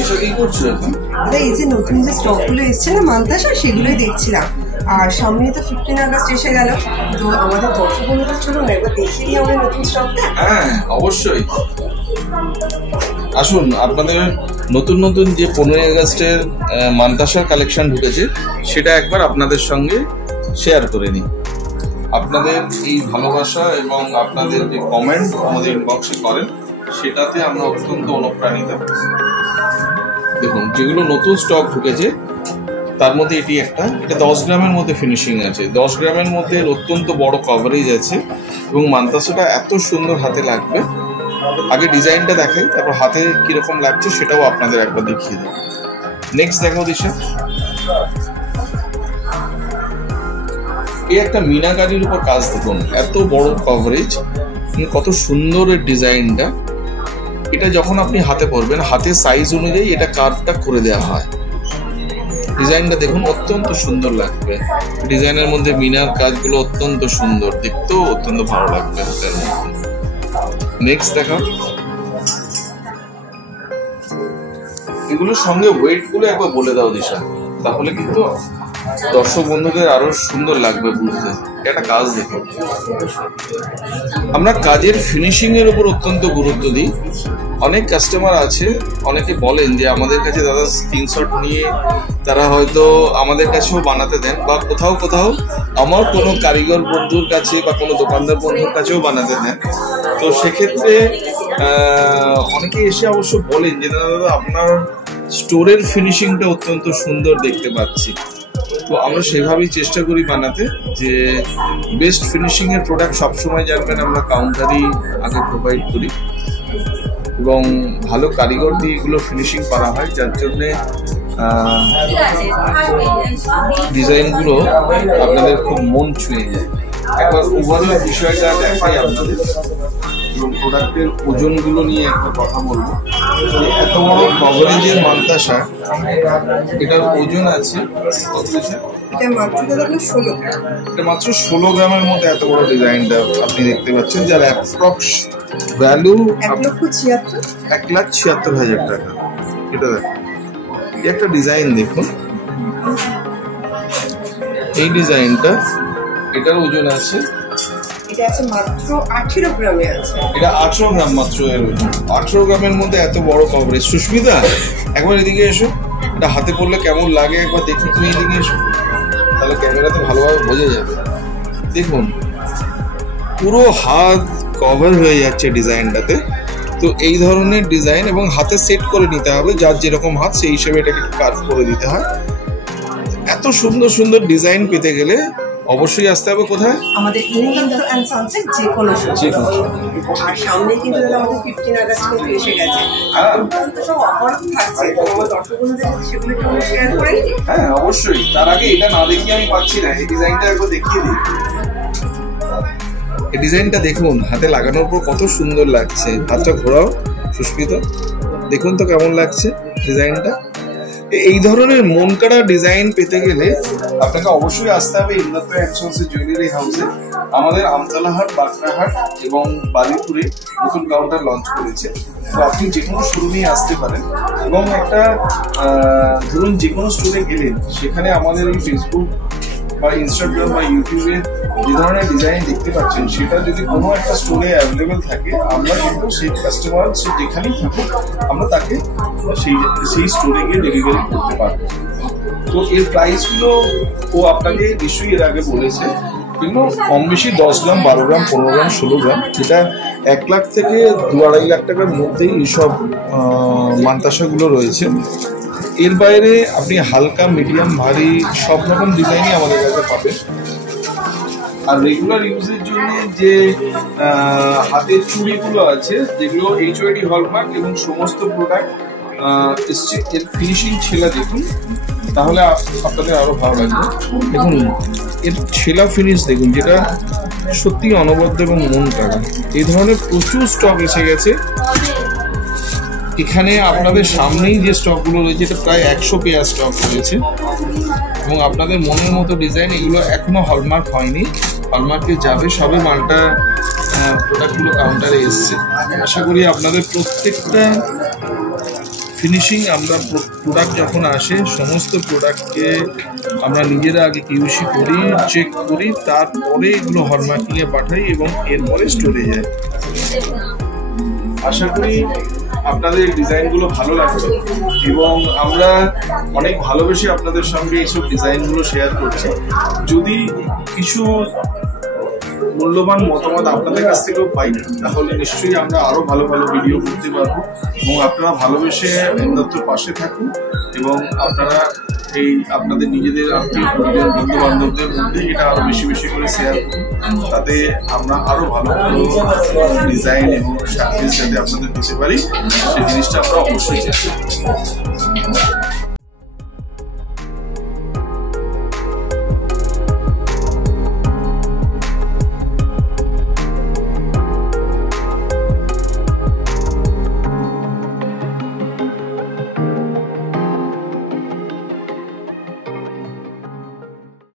এসব কি করছো এখন? এই যে নতুন যে স্টকগুলো এসছে না মান্তাসা, সেগুলোই দেখছিলাম। আর সামনে তো 15 আগস্ট এসে গেল, তো আমাদের দর্শক বন্ধুদের চলুন একবার দেখে নিই আমাদের নতুন স্টকটা। হ্যাঁ অবশ্যই, আসুন। আপনাদের নতুন নতুন যে 15 আগস্টের মান্তাসার কালেকশন ঢুকেছে সেটা একবার আপনাদের সঙ্গে শেয়ার করে নিই। আপনাদের এই ভালোবাসা এবং আপনাদের যে কমেন্ট আমাদের ইনবক্সে করেন সেটাতে আমরা অত্যন্ত অনুপ্রাণিত। দেখুন যেগুলো নতুন স্টক ঢুকেছে তার মধ্যে এটি একটা, এটা 10 গ্রামের মধ্যে ফিনিশিং আছে, 10 গ্রামের মধ্যে অত্যন্ত বড় কভারেজ আছে এবং মান্তাসাটা এত সুন্দর হাতে লাগবে। আগে ডিজাইনটা দেখাই, তারপর হাতে কিরকম লাগছে সেটাও আপনাদের একবার দেখিয়ে দেবো। নেক্সট দেখাও দিশা। এই একটা মিনাকারির উপর কাজ দেখুন, এত বড় কভারেজ, কত সুন্দর এর ডিজাইনটা। এটা যখন আপনি হাতে পরবেন হাতের সাইজ অনুযায়ী এটা কার্ভটা করে দেওয়া হয়। ডিজাইনটা দেখুন অত্যন্ত সুন্দর লাগবে, ডিজাইনের মধ্যে মিনার কাজগুলো অত্যন্ত সুন্দর, দেখতেও অত্যন্ত ভালো লাগবে হাতের মধ্যে। নেক্সট দেখা, এগুলোর সঙ্গে ওয়েট গুলো একবার বলে দাও দিশা, তাহলে কিন্তু দর্শক বন্ধুদের আরো সুন্দর লাগবে বুঝতে। একটা কাজ দেখো, আমরা কাজের ফিনিশিং এর উপর অত্যন্ত গুরুত্ব দিই। অনেক কাস্টমার আছে, অনেকে বলেন যে আমাদের কাছে দাদা স্ক্রিনশট নিয়ে তারা হয়তো আমাদের কাছেও বানাতে দেন, বা কোথাও কোথাও আমার কোনো কারিগর বন্ধুর কাছে বা কোনো দোকানদার বন্ধুর কাছেও বানাতে দেন। তো সেক্ষেত্রে অনেকে এসে অবশ্য বলেন যে দাদা আপনার স্টোরের ফিনিশিংটা অত্যন্ত সুন্দর দেখতে পাচ্ছি। তো আমরা সেভাবেই চেষ্টা করি বানাতে, যে বেস্ট ফিনিশিং এর প্রোডাক্ট সবসময় জানবেন আমরা কাউন্টারই আগে প্রোভাইড করি এবং ভালো কারিগর দিয়ে এগুলো ফিনিশিং করা হয়, যার জন্যে ডিজাইনগুলো আপনাদের খুব মন ছুঁয়ে যায়। একবার ওভারঅল বিষয়টা দেখাই আপনাদের এবং প্রোডাক্টের ওজনগুলো নিয়ে একটা কথা বলবো। এত বড় কভারেজের মান্তাসা, এটার ওজন আছে এটা মাত্র 16 গ্রামের মধ্যে। এত বড় ডিজাইনটা আপনি দেখতে পাচ্ছেন, যার অ্যাপ্রক্স ভ্যালু 1,76,000 টাকা। এটা দেখুন, একটা ডিজাইন দেখুন, এই ডিজাইনটা, এটার ওজন আছে, এটা আছে মাত্র 18 গ্রামে আছে। এটা 18 গ্রাম মাত্র এর ওজন। 18 গ্রামের মধ্যে এত বড় কভারেজ। সুস্মিতা একবার এদিকে এসো, এটা হাতে পড়লে কেমন লাগে একবার দেখি। তুমি এদিকে এসো, তাহলে ক্যামেরাতে ভালোভাবে বোঝা যাবে। দেখুন পুরো হাত কভার হয়ে যাচ্ছে ডিজাইনটাতে। তো এই ধরনের ডিজাইন এবং হাতে সেট করে নিতে হবে, যার যেরকম হাত সেই হিসেবে এটাকে একটু কার্ভ করে দিতে হয়। এত সুন্দর সুন্দর ডিজাইন পেতে গেলে অবশ্যই আসতে হবে কোথায়? আমাদের ইনকান্ত এন্ড সানসেট যে কোনো আর সামনে কিন্তু আমাদের 15 আগস্ট কিন্তু এসে গেছে। আর তো সব অফার থাকছে, তো আমার দর্শক বন্ধুদের সাথে সেগুলো একটু শেয়ার করে নিই। হ্যাঁ অবশ্যই, তার আগে এটা না দেখিয়ে আমি পাচ্ছি না। এই ডিজাইনটা একবার দেখিয়ে দিই। এই ডিজাইনটা দেখুন, হাতে লাগানোর পর কত সুন্দর লাগছে। হাতটা ঘোরাও সুস্মিতা, দেখুন তো কেমন লাগছে ডিজাইনটা। এই ধরনের মন কাড়া ডিজাইন পেতে গেলে আপনাকে অবশ্যই আসতে হবে ইন্দ্রপ্র এন্ড সন্স জুয়েলারি হাউসে। আমাদের আমতলাহাট, বাগনাহাট এবং বালিপুরে নতুন কাউন্টার লঞ্চ করেছে। তো আপনি যে কোনো শোরুমে আসতে পারেন এবং একটা ধরুন যে কোনো স্টোরে গেলেন, সেখানে আমাদের এই ফেসবুক বা ইনস্টাগ্রাম বা ইউটিউবে যে ধরনের ডিজাইন দেখতে পাচ্ছেন, সেটা যদি কোনো একটা স্টোরে অ্যাভেলেবেল থাকে, আমরা কিন্তু সেই কাস্টমার সে যেখানেই থাকুক আমরা তাকে সেই স্টোরে গিয়ে ডেলিভারি করতে পারবো। তো এর প্রাইসগুলো ও আপনাকে নিশ্চয়ই এর আগে বলেছে, কিন্তু কম বেশি 10 গ্রাম, 12 গ্রাম, 15 গ্রাম, 16 গ্রাম, এটা 1 লাখ থেকে 2-2.5 লাখ টাকার মধ্যেই এইসব মান্তাসাগুলো রয়েছে। এর বাইরে আপনি হালকা, মিডিয়াম, ভারী সব রকম ডিজাইনই আমাদের কাছে পাবেন। আর রেগুলার ইউজের জন্য যে হাতের চুড়িগুলো আছে, যেগুলো HOD হলমার্ক এবং সমস্ত প্রোডাক্ট এসছে, এর ফিনিশিং ছেলা দেখুন, তাহলে আপনাদের আরো ভালো লাগবে। দেখুন এর ছেলা ফিনিশ দেখুন, যেটা সত্যি অনবদ্য এবং মন কাড়া। এই ধরনের প্রচুর স্টক এসে গেছে এখানে। আপনাদের সামনেই যে স্টকগুলো রয়েছে, এটা প্রায় 100 পেয়ার স্টক রয়েছে এবং আপনাদের মনের মতো ডিজাইন। এগুলো এখনো হলমার্ক হয়নি, হলমার্কে যাবে, সবে মালটা প্রোডাক্টগুলো কাউন্টারে এসছে। আশা করি আপনাদের প্রত্যেকটা ফিনিশিং আমরা প্রোডাক্ট যখন আসে সমস্ত প্রোডাক্টকে আমরা নিজেরা আগে কিউসি করি, চেক করি, তারপরে এগুলো হলমার্কিংয়ে পাঠাই এবং এরপরে স্টোরে যায়। আশা করি আপনাদের ডিজাইনগুলো ভালো লাগবে এবং আমরা অনেক ভালোবেসে আপনাদের সঙ্গে এইসব ডিজাইনগুলো শেয়ার করছি। যদি কিছু মূল্যবান মতামত আপনাদের কাছ থেকেও পাই তাহলে নিশ্চয়ই আমরা আরো ভালো ভালো ভিডিও করতে পারবো এবং আপনারা ভালোবেসে দত্তর পাশে থাকুন এবং আপনারা এই আপনাদের নিজেদের আত্মীয় পরিজন বন্ধু বান্ধবদের মধ্যে এটা আরো বেশি বেশি করে শেয়ার করুন, তাতে আমরা আরো ভালো ভালো ডিজাইন এবং সার্ভিস যাতে আপনাদের দিতে পারি সেই জিনিসটা আমরা অবশ্যই চেষ্টা করব।